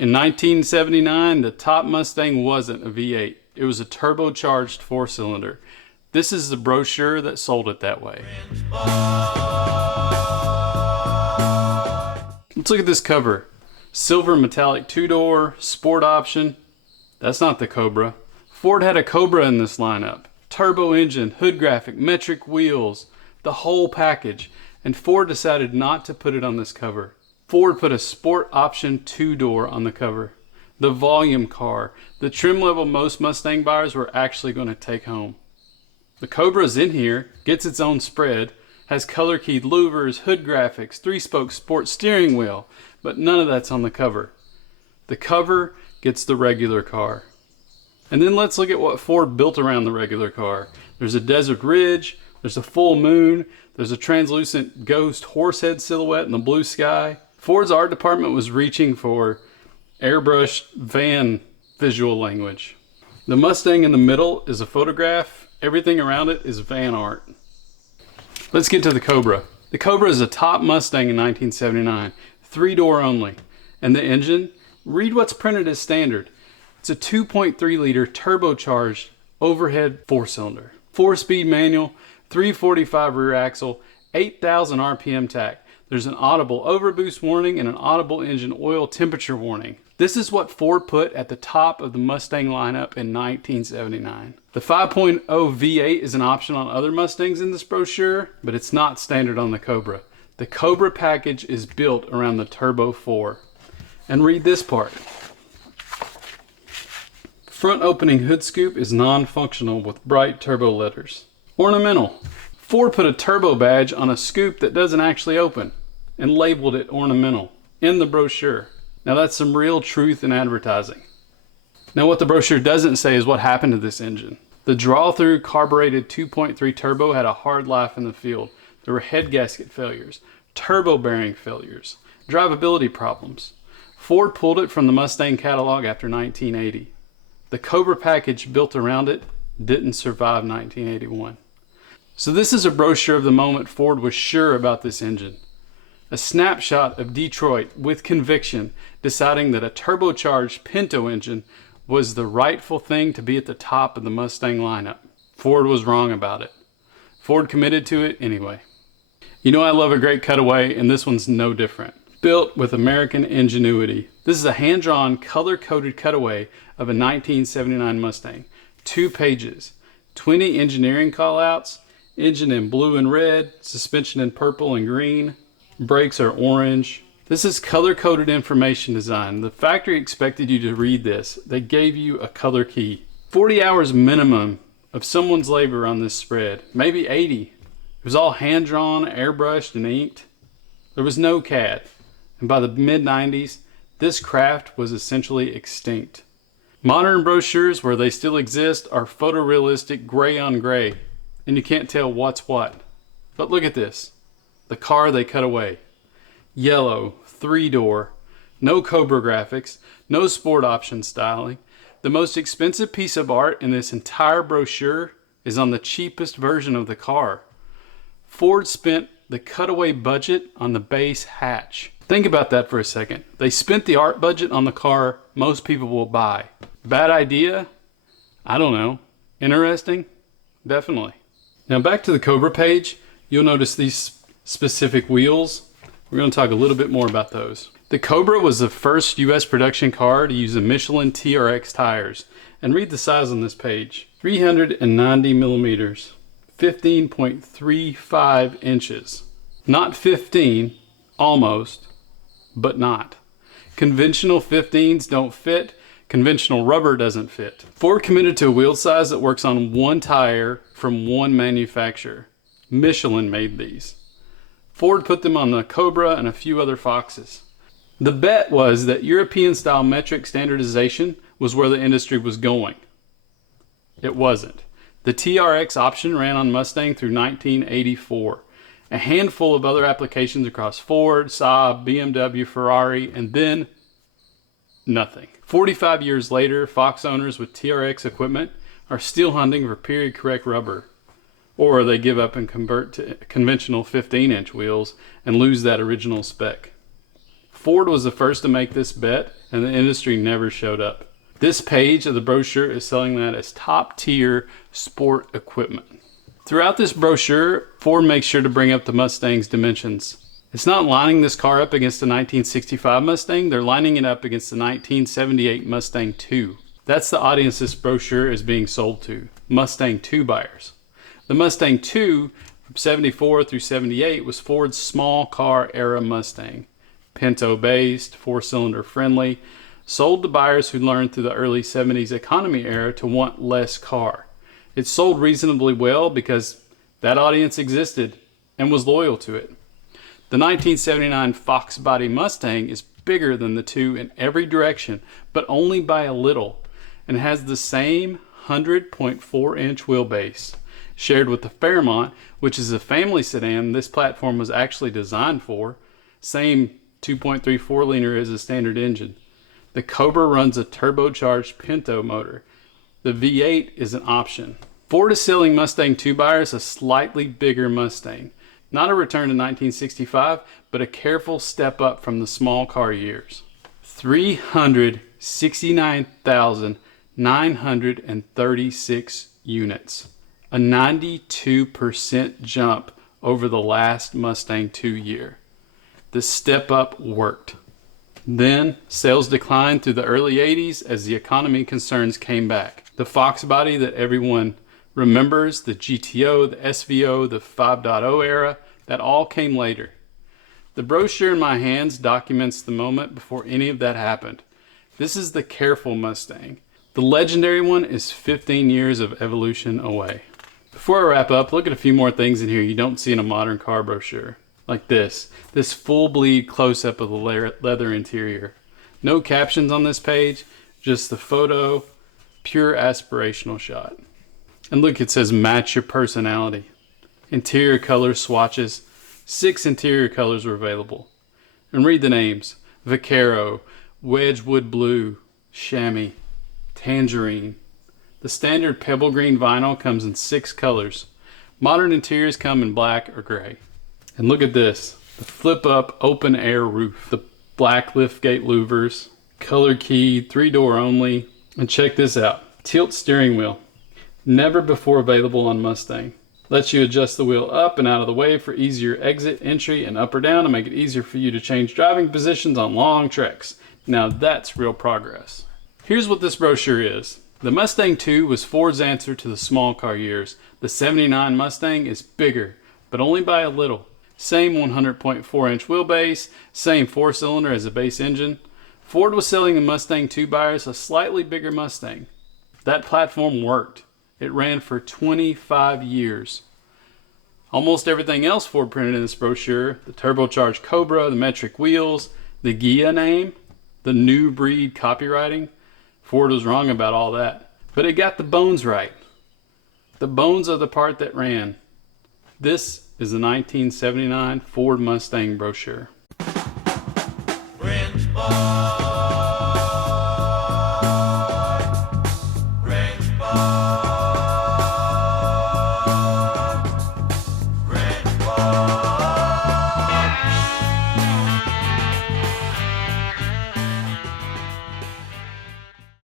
In 1979, the top Mustang wasn't a V8. It was a turbocharged 4-cylinder. This is the brochure that sold it that way. Let's look at this cover. Silver metallic 2-door, sport option. That's not the Cobra. Ford had a Cobra in this lineup. Turbo engine, hood graphic, metric wheels, the whole package. And Ford decided not to put it on this cover. Ford put a sport option 2-door on the cover. The volume car, the trim level most Mustang buyers were actually going to take home. The Cobra's in here, gets its own spread, has color keyed louvers, hood graphics, 3-spoke sport steering wheel, but none of that's on the cover. The cover gets the regular car. And then let's look at what Ford built around the regular car. There's a desert ridge, there's a full moon, there's a translucent ghost horsehead silhouette in the blue sky. Ford's art department was reaching for airbrushed van visual language. The Mustang in the middle is a photograph. Everything around it is van art. Let's get to the Cobra. The Cobra is a top Mustang in 1979, 3-door only. And the engine, read what's printed as standard. It's a 2.3 liter turbocharged overhead 4-cylinder. 4-speed manual, 345 rear axle, 8,000 RPM tach. There's an audible overboost warning and an audible engine oil temperature warning. This is what Ford put at the top of the Mustang lineup in 1979. The 5.0 V8 is an option on other Mustangs in this brochure, but it's not standard on the Cobra. The Cobra package is built around the Turbo 4. And read this part. Front opening hood scoop is non-functional with bright turbo letters. Ornamental. Ford put a turbo badge on a scoop that doesn't actually open and labeled it ornamental in the brochure. Now that's some real truth in advertising. Now what the brochure doesn't say is what happened to this engine. The draw-through carbureted 2.3 turbo had a hard life in the field. There were head gasket failures, turbo bearing failures, drivability problems. Ford pulled it from the Mustang catalog after 1980. The Cobra package built around it didn't survive 1981. So this is a brochure of the moment Ford was sure about this engine. A snapshot of Detroit with conviction, deciding that a turbocharged Pinto engine was the rightful thing to be at the top of the Mustang lineup. Ford was wrong about it. Ford committed to it anyway. You know I love a great cutaway, and this one's no different. Built with American ingenuity. This is a hand-drawn, color-coded cutaway of a 1979 Mustang. 2 pages, 20 engineering callouts, engine in blue and red, suspension in purple and green, brakes are orange. This is color-coded information design. The factory expected you to read this. They gave you a color key. 40 hours minimum of someone's labor on this spread, maybe 80. It was all hand-drawn, airbrushed, and inked. There was no CAD. And by the mid-90s, this craft was essentially extinct. Modern brochures, where they still exist, are photorealistic gray on gray, and you can't tell what's what. But look at this. The car they cut away. Yellow, 3-door, no Cobra graphics, no sport option styling. The most expensive piece of art in this entire brochure is on the cheapest version of the car. Ford spent the cutaway budget on the base hatch. Think about that for a second. They spent the art budget on the car most people will buy. Bad idea? I don't know. Interesting? Definitely. Now back to the Cobra page, you'll notice these specific wheels. We're going to talk a little bit more about those. The Cobra was the first US production car to use a Michelin TRX tires. And read the size on this page. 390 millimeters, 15.35 inches. Not 15, almost, but not. Conventional 15s don't fit. Conventional rubber doesn't fit. Ford committed to a wheel size that works on one tire from one manufacturer. Michelin made these. Ford put them on the Cobra and a few other Foxes. The bet was that European-style metric standardization was where the industry was going. It wasn't. The TRX option ran on Mustang through 1984. A handful of other applications across Ford, Saab, BMW, Ferrari, and then nothing. 45 years later, Fox owners with TRX equipment are still hunting for period correct rubber. Or they give up and convert to conventional 15-inch wheels and lose that original spec. Ford was the first to make this bet, and the industry never showed up. This page of the brochure is selling that as top tier sport equipment. Throughout this brochure, Ford makes sure to bring up the Mustang's dimensions. It's not lining this car up against the 1965 Mustang, they're lining it up against the 1978 Mustang II. That's the audience this brochure is being sold to, Mustang II buyers. The Mustang II from 74 through 78 was Ford's small car era Mustang. Pinto based, 4-cylinder friendly, sold to buyers who learned through the early 70s economy era to want less car. It sold reasonably well because that audience existed and was loyal to it. The 1979 Fox-body Mustang is bigger than the two in every direction, but only by a little, and has the same 100.4-inch wheelbase, shared with the Fairmont, which is a family sedan this platform was actually designed for. Same 2.34 liter as a standard engine. The Cobra runs a turbocharged Pinto motor. The V8 is an option. Ford is selling Mustang II buyers a slightly bigger Mustang. Not a return to 1965, but a careful step up from the small car years. 369,936 units. A 92% jump over the last Mustang II year. The step up worked. Then, sales declined through the early 80s as the economy concerns came back. The Fox body that everyone remembers, the GTO, the SVO, the 5.0 era, that all came later. The brochure in my hands documents the moment before any of that happened. This is the careful Mustang. The legendary one is 15 years of evolution away. Before I wrap up, look at a few more things in here you don't see in a modern car brochure. Like this full bleed close-up of the leather interior. No captions on this page, just the photo, pure aspirational shot. And look, it says match your personality. Interior color swatches. 6 interior colors were available. And read the names. Vaquero, Wedgwood Blue, Chamois, Tangerine. The standard pebble green vinyl comes in 6 colors. Modern interiors come in black or gray. And look at this. The flip up open air roof. The black liftgate louvers. Color keyed, 3-door only. And check this out. Tilt steering wheel. Never before available on Mustang. Lets you adjust the wheel up and out of the way for easier exit, entry, and up or down to make it easier for you to change driving positions on long treks. Now that's real progress. Here's what this brochure is. The Mustang II was Ford's answer to the small car years. The 79 Mustang is bigger, but only by a little. Same 100.4-inch wheelbase, same 4-cylinder as a base engine. Ford was selling the Mustang II buyers a slightly bigger Mustang. That platform worked. It ran for 25 years. Almost everything else Ford printed in this brochure, the turbocharged Cobra, the metric wheels, the Ghia name, the new breed copywriting, Ford was wrong about all that. But it got the bones right. The bones are the part that ran. This is the 1979 Ford Mustang brochure.